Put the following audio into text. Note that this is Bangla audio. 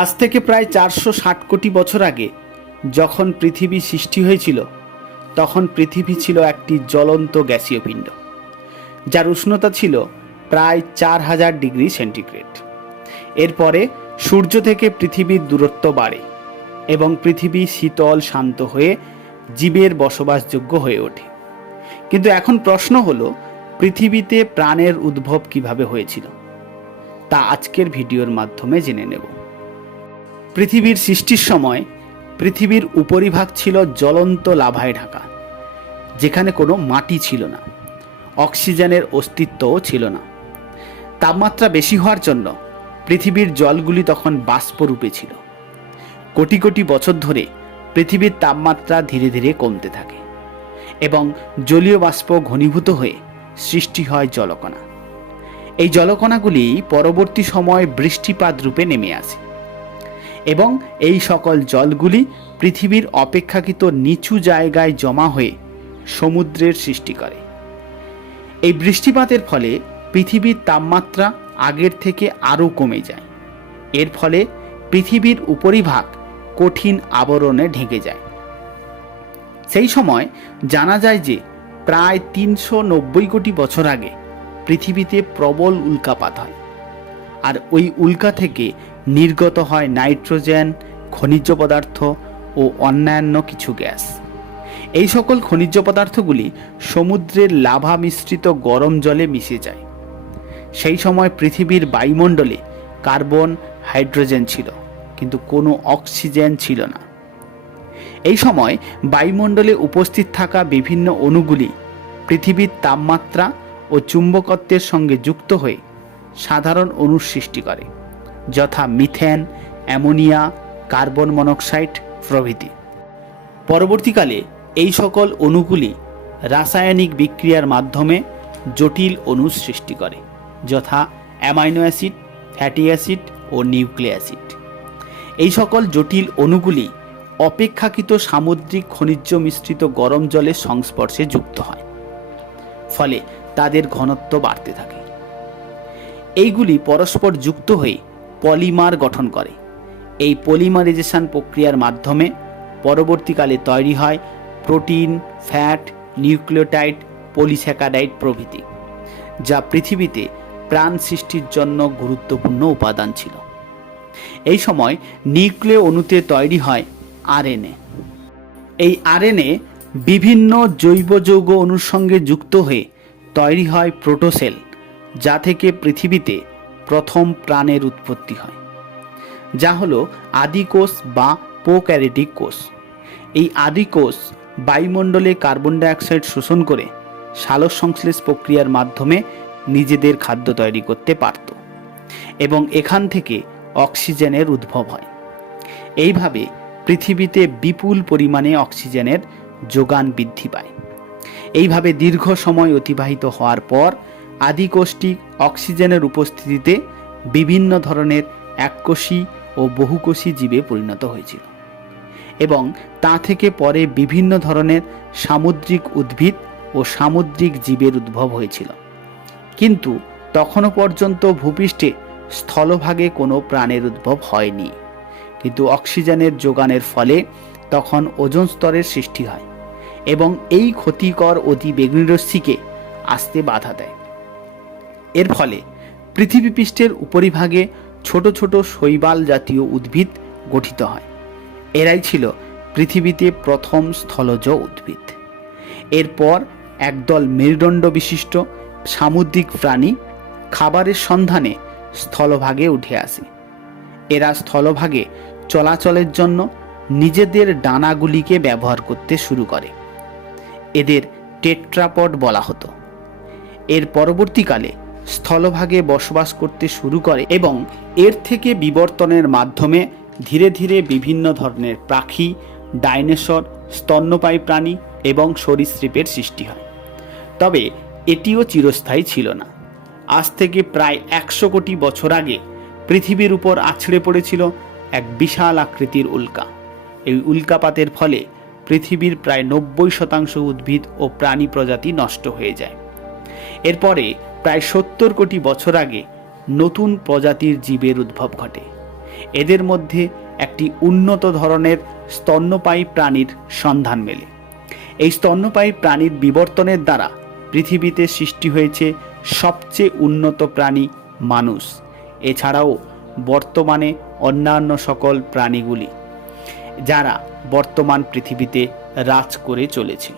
আজ থেকে প্রায় চারশো ষাট কোটি বছর আগে যখন পৃথিবী সৃষ্টি হয়েছিল, তখন পৃথিবী ছিল একটি জ্বলন্ত গ্যাসীয় পিণ্ড, যার উষ্ণতা ছিল প্রায় চার হাজার ডিগ্রি সেন্টিগ্রেড। এরপরে সূর্য থেকে পৃথিবীর দূরত্ব বাড়ে এবং পৃথিবী শীতল, শান্ত হয়ে জীবের বসবাসযোগ্য হয়ে ওঠে। কিন্তু এখন প্রশ্ন হলো, পৃথিবীতে প্রাণের উদ্ভব কীভাবে হয়েছিল? তা আজকের ভিডিওর মাধ্যমে জেনে নেব। পৃথিবীর সৃষ্টির সময় পৃথিবীর উপরিভাগ ছিল জ্বলন্ত লাভায় ঢাকা, যেখানে কোনো মাটি ছিল না, অক্সিজেনের অস্তিত্বও ছিল না। তাপমাত্রা বেশি হওয়ার জন্য পৃথিবীর জলগুলি তখন বাষ্পরূপে ছিল। কোটি কোটি বছর ধরে পৃথিবীর তাপমাত্রা ধীরে ধীরে কমতে থাকে এবং জলীয় বাষ্প ঘনীভূত হয়ে সৃষ্টি হয় জলকণা। এই জলকণাগুলি পরবর্তী সময় বৃষ্টিপাত রূপে নেমে আসে। এবং এই সকল জলগুলি পৃথিবীর অপেক্ষাকৃত নিচু জায়গায় জমা হয়ে সমুদ্রের সৃষ্টি করে। এই বৃষ্টিপাতের ফলে পৃথিবীর তাপমাত্রা আগের থেকে আরও কমে যায়। এর ফলে পৃথিবীর উপরিভাগ কঠিন আবরণে ঢেকে যায়। সেই সময় জানা যায় যে প্রায় তিনশো নব্বই কোটি বছর আগে পৃথিবীতে প্রবল উল্কাপাত হয়। আর ওই উল্কা থেকে নির্গত হয় নাইট্রোজেন, খনিজ পদার্থ ও অন্যান্য কিছু গ্যাস। এই সকল খনিজ পদার্থগুলি সমুদ্রের লাভা মিশ্রিত গরম জলে মিশে যায়। সেই সময় পৃথিবীর বায়ুমণ্ডলে কার্বন, হাইড্রোজেন ছিল, কিন্তু কোনো অক্সিজেন ছিল না। এই সময় বায়ুমণ্ডলে উপস্থিত থাকা বিভিন্ন অণুগুলি পৃথিবীর তাপমাত্রা ও চুম্বকত্বের সঙ্গে যুক্ত হয়ে সাধারণ অণুর সৃষ্টি করে। যথা মিথেন, অ্যামোনিয়া, কার্বন মনোক্সাইড প্রভৃতি। পরবর্তীকালে এই সকল অণুগুলি রাসায়নিক বিক্রিয়ার মাধ্যমে জটিল অণুর সৃষ্টি করে, যথা অ্যামাইনো অ্যাসিড, ফ্যাটি অ্যাসিড ও নিউক্লিক অ্যাসিড। এই সকল জটিল অণুগুলি অপেক্ষাকৃত সামুদ্রিক খনিজ মিশ্রিত গরম জলের সংস্পর্শে যুক্ত হয়, ফলে তাদের ঘনত্ব বাড়তে থাকে। এইগুলি পরস্পর যুক্ত হয়ে পলিমার গঠন করে। এই পলিমারাইজেশন প্রক্রিয়ার মাধ্যমে পরবর্তীকালে তৈরি হয় প্রোটিন, ফ্যাট, নিউক্লিওটাইড পলিস্যাকারাইড প্রভৃতি, যা পৃথিবীতে প্রাণ সৃষ্টির জন্য গুরুত্বপূর্ণ উপাদান ছিল। এই সময় নিউক্লিয় অণুতে তৈরি হয় আরএনএ। এই আরএনএ বিভিন্ন জৈব যৌগ অণুর সঙ্গে যুক্ত হয়ে তৈরি হয় প্রোটোসেল, যা থেকে পৃথিবীতে প্রথম প্রাণের উৎপত্তি হয়, যা হলো আদিকোষ বা প্রোক্যারিটিক কোষ। এই আদিকোষ বায়ুমণ্ডলে কার্বন ডাইঅক্সাইড শোষণ করে সালোক সংশ্লেষ প্রক্রিয়ার মাধ্যমে নিজেদের খাদ্য তৈরি করতে পারত এবং এখান থেকে অক্সিজেনের উদ্ভব হয়। এইভাবে পৃথিবীতে বিপুল পরিমাণে অক্সিজেনের যোগান বৃদ্ধি পায়। এইভাবে দীর্ঘ সময় অতিবাহিত হওয়ার পর আদিকোষটি অক্সিজেনের উপস্থিতিতে বিভিন্ন ধরনের এককোষী ও বহুকোষী জীবে পরিণত হয়েছিল এবং তা থেকে পরে বিভিন্ন ধরনের সামুদ্রিক উদ্ভিদ ও সামুদ্রিক জীবের উদ্ভব হয়েছিল। কিন্তু তখনও পর্যন্ত ভূপৃষ্ঠে স্থলভাগে কোনো প্রাণের উদ্ভব হয়নি। কিন্তু অক্সিজেনের যোগানের ফলে তখন ওজন স্তরের সৃষ্টি হয় এবং এই ক্ষতিকর অতি বেগুনিরশ্মিকে আসতে বাধা দেয়। এর ফলে পৃথিবী পৃষ্ঠের উপরিভাগে ছোট ছোট শৈবাল জাতীয় উদ্ভিদ গঠিত হয়। এরাই ছিল পৃথিবীতে প্রথম স্থলজ উদ্ভিদ। এরপর একদল মেরুদণ্ড বিশিষ্ট সামুদ্রিক প্রাণী খাবারের সন্ধানে স্থলভাগে উঠে আসে। এরা স্থলভাগে চলাচলের জন্য নিজেদের ডানাগুলিকে ব্যবহার করতে শুরু করে। এদের টেট্রাপড বলা হতো। এর পরবর্তীকালে স্থলভাগে বসবাস করতে শুরু করে এবং এর থেকে বিবর্তনের মাধ্যমে ধীরে ধীরে বিভিন্ন ধরনের পাখি, ডাইনোসর, স্তন্যপায়ী প্রাণী এবং সরীসৃপের সৃষ্টি হয়। তবে এটিও চিরস্থায়ী ছিল না। আজ থেকে প্রায় একশো কোটি বছর আগে পৃথিবীর উপর আছড়ে পড়েছিল এক বিশাল আকৃতির উল্কা। এই উল্কাপাতের ফলে পৃথিবীর প্রায় নব্বই শতাংশ উদ্ভিদ ও প্রাণী প্রজাতি নষ্ট হয়ে যায়। এরপরে প্রায় সত্তর কোটি বছর আগে নতুন প্রজাতির জীবের উদ্ভব ঘটে। এদের মধ্যে একটি উন্নত ধরনের স্তন্যপায়ী প্রাণীর সন্ধান মেলে। এই স্তন্যপায়ী প্রাণীর বিবর্তনের দ্বারা পৃথিবীতে সৃষ্টি হয়েছে সবচেয়ে উন্নত প্রাণী মানুষ। এছাড়াও বর্তমানে অন্যান্য সকল প্রাণীগুলি, যারা বর্তমান পৃথিবীতে রাজ করে চলেছে।